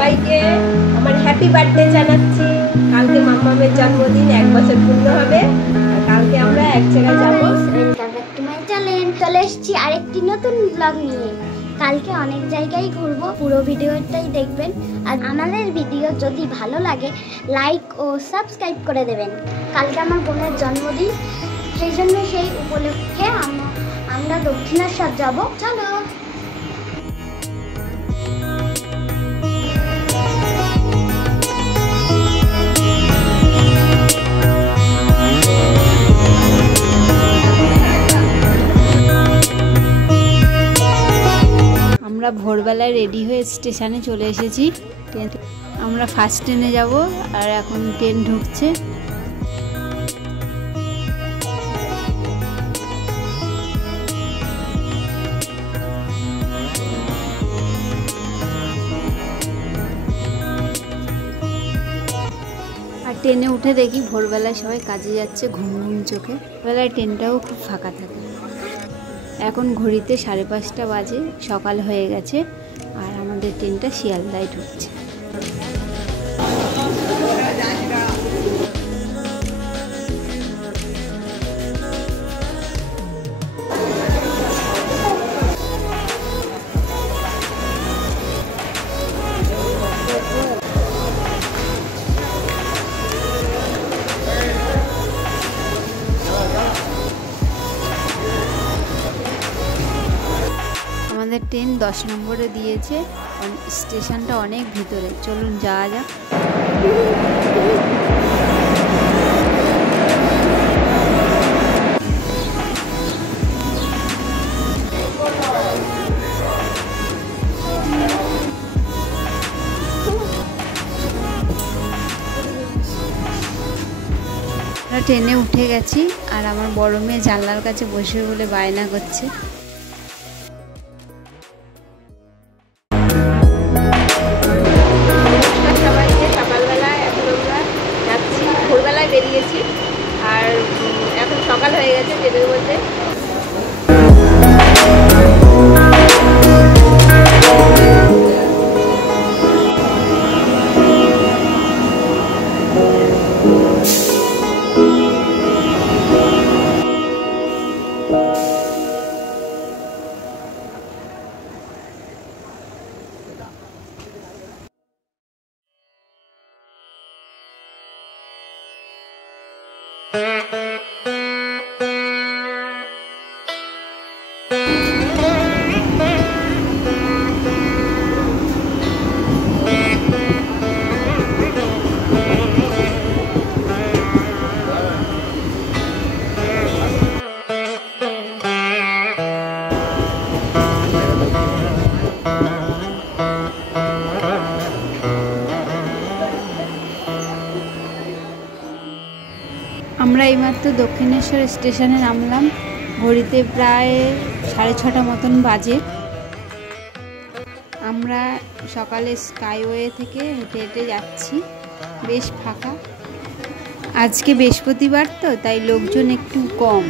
সবাইকে আমার happy birthday জানাচ্ছি। কালকে মাম্মামের জন্মদিন, 1 বছর পূর্ণ হবে। আর কালকে আমরা এক জায়গায় যাবো। চলে এসেছি আরেকটি নতুন ব্লগ নিয়ে। কালকে অনেক জায়গায় ঘুরবো, পুরো ভিডিওটাই দেখবেন। আর আমাদের ভিডিও যদি ভালো লাগে লাইক ও সাবস্ক্রাইব করে দেবেন। কালকে আমার বোনের জন্মদিন, সেই জন্য সেই উপলক্ষে আমরা দক্ষিণেশ্বর যাব। চলো। আমরা ভোরবেলায় রেডি হয়ে স্টেশনে চলে এসেছি। আমরা ফার্স্ট ট্রেনে যাব আর এখন ট্রেন ঢুকছে। আর ট্রেনে উঠে দেখি ভোরবেলায় সবাই কাজে যাচ্ছে ঘুম ঘুম চোখে। বেলায় ট্রেনটাও খুব ফাঁকা থাকে। এখন ঘড়িতে 5:30 বাজে, সকাল হয়ে গেছে আর আমাদের ট্রেনটা শিয়ালদায় ঢুকছে। আমাদের ট্রেন 10 নম্বরে দিয়েছে। স্টেশনটা অনেক ভিতরে, চলুন যাওয়া যাক। আমরা ট্রেনে উঠে গেছি আর আমার বড় মেয়ে জানলার কাছে বসে বলে বায়না করছে। বেরিয়েছি আর এখন সকাল হয়ে গেছে ট্রেনের মধ্যে। আমরা এইমাত্র দক্ষিণেশ্বর স্টেশনে নামলাম। ঘড়িতে প্রায় 6:30 মতন বাজে। আমরা সকালে স্কাইওয়ে থেকে হেঁটে হেঁটে যাচ্ছি, বেশ ফাঁকা। আজকে বৃহস্পতিবার তো, তাই লোকজন একটু কম।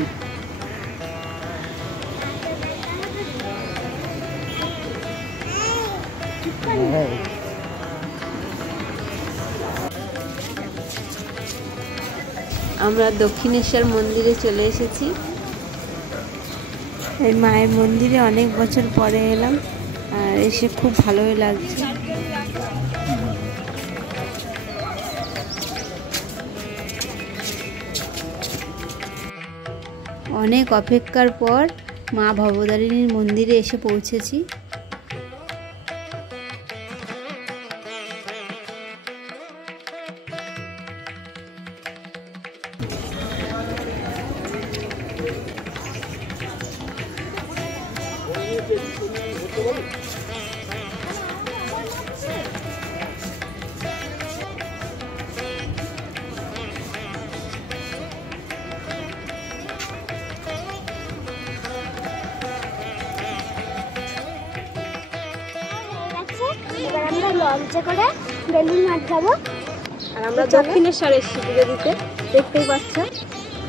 আমরা দক্ষিণেশ্বর মন্দিরে চলে এসেছি। এই মায়ের মন্দিরে অনেক বছর পরে এলাম আর এসে খুব ভালোই লাগছে। অনেক অপেক্ষার পর মা ভবতারিণীর মন্দিরে এসে পৌঁছেছি। এবার আমরা লঞ্চে করে বেলুন মাঠ যাবো। আর আমরা দক্ষিণেশ্বর এসেছি পুজো দিতে, দেখতেই পাচ্ছ।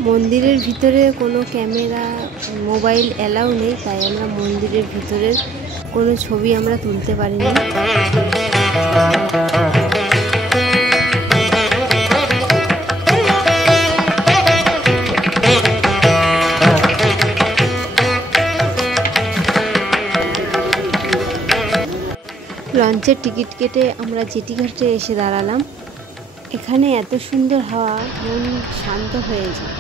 মন্দিরের ভিতরে কোনো ক্যামেরা মোবাইল অ্যালাউ নেই, তাই আমরা মন্দিরের ভিতরের কোনো ছবি আমরা তুলতে পারিনি। লঞ্চের টিকিট কেটে আমরা জেটি ঘাটে এসে দাঁড়ালাম। এখানে এত সুন্দর হাওয়া, মন শান্ত হয়ে যায়।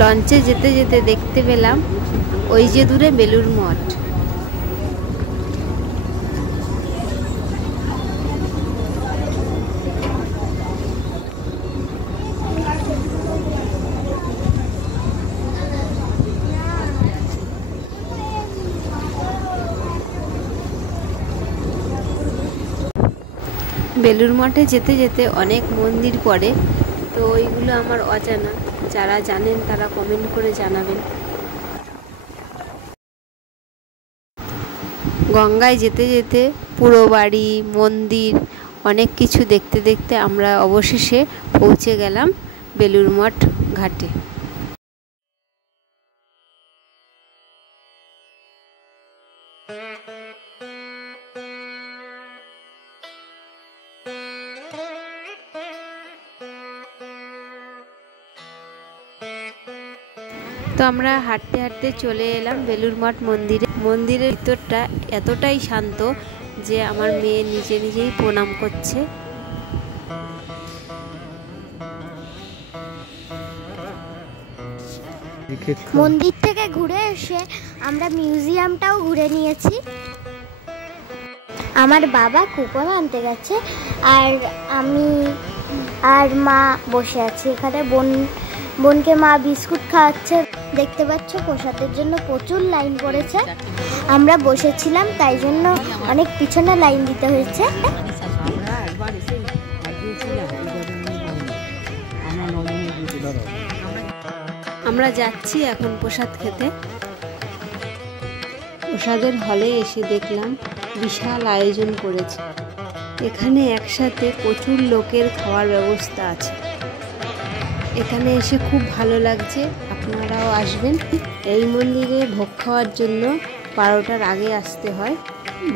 লঞ্চে যেতে যেতে দেখতে পেলাম ওই যে দূরে বেলুড় মঠ। বেলুড় মঠে যেতে যেতে অনেক মন্দির পড়ে, তো ওইগুলো আমার অজানা। যারা জানেন তারা কমেন্ট করে জানাবেন। গঙ্গায় যেতে যেতে পুরো বাড়ি, মন্দির, অনেক কিছু দেখতে দেখতে আমরা অবশেষে পৌঁছে গেলাম বেলুড় মঠ ঘাটে। তো আমরা হাঁটতে হাঁটতে চলে এলাম বেলুড় মঠ মন্দিরে। মন্দিরের ভিতরটা এতটাই শান্ত যে আমার মেয়ে নিজে নিজেই প্রণাম করছে। মন্দির থেকে ঘুরে এসে আমরা মিউজিয়ামটাও ঘুরে নিয়েছি। আমার বাবা কুপন আনতে গেছে আর আমি আর মা বসে আছি এখানে। বোনকে মা বিস্কুট খাওয়াচ্ছে। দেখতে পাচ্ছ প্রসাদের জন্য প্রচুর লাইন পড়েছে। আমরা বসেছিলাম তাই জন্য অনেক পিছনে লাইন দিতে হয়েছে। আমরা যাচ্ছি এখন প্রসাদ খেতে। প্রসাদের হলে এসে দেখলাম বিশাল আয়োজন করেছে। এখানে একসাথে প্রচুর লোকের খাওয়ার ব্যবস্থা আছে। এখানে এসে খুব ভালো লাগছে, আপনারাও আসবেন। এই মন্দিরে ভোগ খাওয়ার জন্য 12টার আগে আসতে হয়।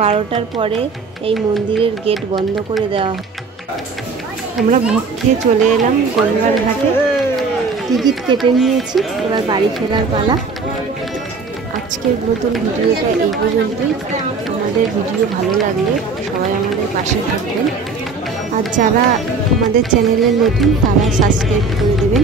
12টার পরে এই মন্দিরের গেট বন্ধ করে দেওয়া হয়। আমরা ভোগ খেয়ে চলে এলাম গঙ্গার ঘাটে। টিকিট কেটে নিয়েছি, এবার বাড়ি ফেরার পালা। আজকের নতুন ভিডিওটা এই পর্যন্তই। আমাদের ভিডিও ভালো লাগলে সবাই আমাদের পাশে থাকবেন, আর যারা আমাদের চ্যানেলে নতুন তারা সাবস্ক্রাইব করে দেবেন।